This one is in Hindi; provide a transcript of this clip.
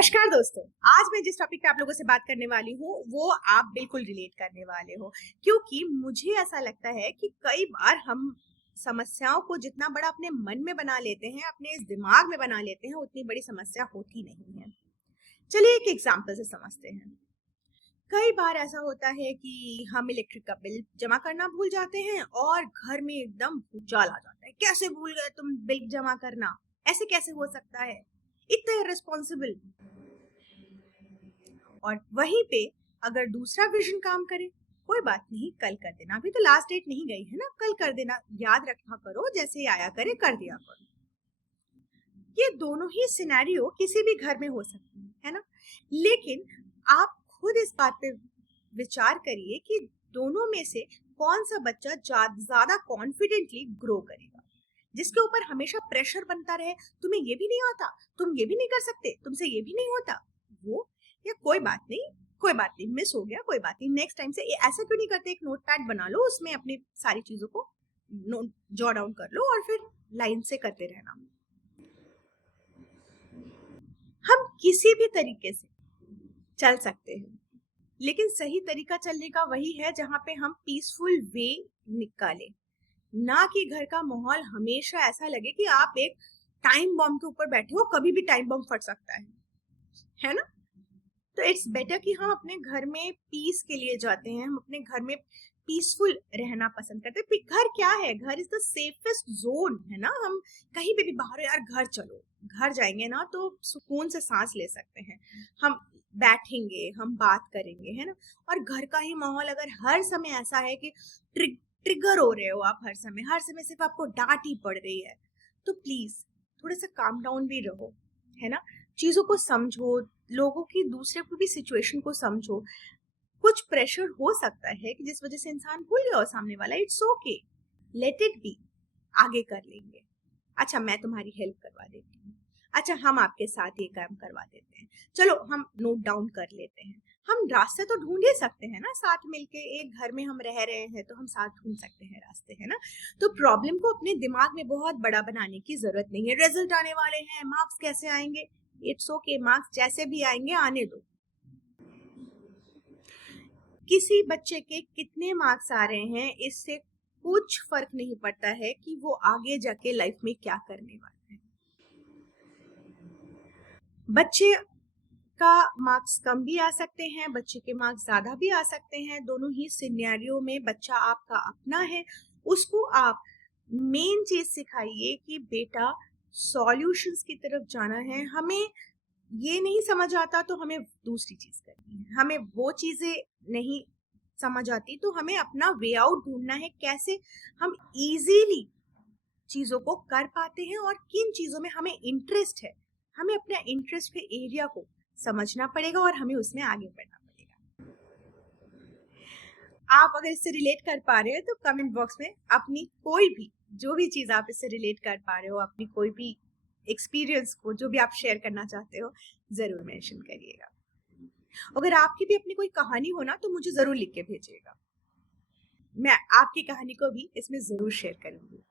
नमस्कार दोस्तों, आज मैं जिस टॉपिक पे आप लोगों से बात करने वाली हूँ वो आप बिल्कुल रिलेट करने वाले हो, क्योंकि मुझे ऐसा लगता है कि कई बार हम समस्याओं को जितना बड़ा अपने मन में बना लेते हैं, अपने इस दिमाग में बना लेते हैं, उतनी बड़ी समस्या होती नहीं है। चलिए एक एग्जाम्पल से समझते हैं। कई बार ऐसा होता है कि हम इलेक्ट्रिक का बिल जमा करना भूल जाते हैं और घर में एकदम भूचाल आ जाता है। कैसे भूल गए तुम बिल जमा करना? ऐसे कैसे हो सकता है? इतना इररिस्पॉन्सिबल। और वहीं पे अगर दूसरा विजन काम करे, कोई बात नहीं, कल कर देना, अभी तो लास्ट डेट नहीं गई है ना, कल कर देना, याद रखा करो, जैसे ही आया करे कर दिया करो। ये दोनों ही सिनेरियो किसी भी घर में हो सकते हैं, है ना। लेकिन आप खुद इस बात पे विचार करिए कि दोनों में से कौन सा बच्चा ज्यादा कॉन्फिडेंटली ग्रो करेगा, जिसके ऊपर हमेशा प्रेशर बनता रहे, तुम्हें ये भी नहीं आता, तुम ये भी नहीं कर सकते, तुमसे ये भी नहीं होता वो, या कोई बात नहीं, कोई बात नहीं, मिस हो गया, कोई बात नहीं, नेक्स्ट टाइम से ऐसा क्यों नहीं करते, एक नोट पैड बना लो, उसमें अपनी सारी चीजों को नोट जॉट डाउन कर लो और फिर लाइन से करते रहना। हम किसी भी तरीके से चल सकते हैं, लेकिन सही तरीका चलने का वही है जहां पे हम पीसफुल वे निकालें, ना कि घर का माहौल हमेशा ऐसा लगे कि आप एक टाइम बॉम्ब के ऊपर बैठे हो, कभी भी टाइम बॉम्ब फट सकता है ना। तो इट्स बेटर कि हम अपने घर में पीस के लिए जाते हैं, हम अपने घर में पीसफुल रहना पसंद करते हैं। घर क्या है? घर इज द सेफेस्ट जोन, है ना। हम कहीं पे भी बाहर, यार घर चलो, घर जाएंगे ना तो सुकून से सांस ले सकते हैं, हम बैठेंगे, हम बात करेंगे, है ना। और घर का ही माहौल अगर हर समय ऐसा है कि ट्रिगर हो रहे हो आप, हर समय सिर्फ आपको डांट ही पड़ रही है, तो प्लीज थोड़ा सा काम डाउन भी रहो, है ना। चीजों को समझो, लोगों की, दूसरे को भी सिचुएशन को समझो। कुछ प्रेशर हो सकता है कि जिस वजह से इंसान भूल गया हो सामने वाला, it's okay, let it be, आगे कर लेंगे। अच्छा, मैं तुम्हारी हेल्प करवा देती हूँ, अच्छा हम आपके साथ ये काम करवा देते हैं, चलो हम नोट डाउन कर लेते हैं। हम रास्ते तो ढूंढ ही सकते हैं ना, साथ मिलके, एक घर में हम रह रहे हैं तो हम साथ ढूंढ सकते हैं रास्ते, है ना। तो प्रॉब्लम को अपने दिमाग में बहुत बड़ा बनाने की जरूरत नहीं है। रिजल्ट आने वाले हैं, मार्क्स कैसे आएंगे, इट्स ओके, मार्क्स जैसे भी आएंगे आने दो। किसी बच्चे के कितने मार्क्स आ रहे हैं इससे कुछ फर्क नहीं पड़ता है कि वो आगे जाके लाइफ में क्या करने वाला है। बच्चे का मार्क्स कम भी आ सकते हैं, बच्चे के मार्क्स ज्यादा भी आ सकते हैं, दोनों ही सिनेरियो में बच्चा आपका अपना है। उसको आप मेन चीज सिखाइए कि बेटा सॉल्यूशंस की तरफ जाना है, हमें ये नहीं समझ आता तो हमें दूसरी चीज करनी है, हमें वो चीजें नहीं समझ आती तो हमें अपना वे आउट ढूंढना है, कैसे हम इजीली चीजों को कर पाते हैं और किन चीजों में हमें इंटरेस्ट है। हमें अपना इंटरेस्ट के एरिया को समझना पड़ेगा और हमें उसमें आगे बढ़ना पड़ेगा। आप अगर इससे रिलेट कर पा रहे हो तो कमेंट बॉक्स में अपनी कोई भी, जो भी चीज आप इससे रिलेट कर पा रहे हो, अपनी कोई भी एक्सपीरियंस को, जो भी आप शेयर करना चाहते हो, जरूर मेंशन करिएगा। अगर आपकी भी अपनी कोई कहानी हो ना तो मुझे जरूर लिख के भेजिएगा, मैं आपकी कहानी को भी इसमें जरूर शेयर करूंगी।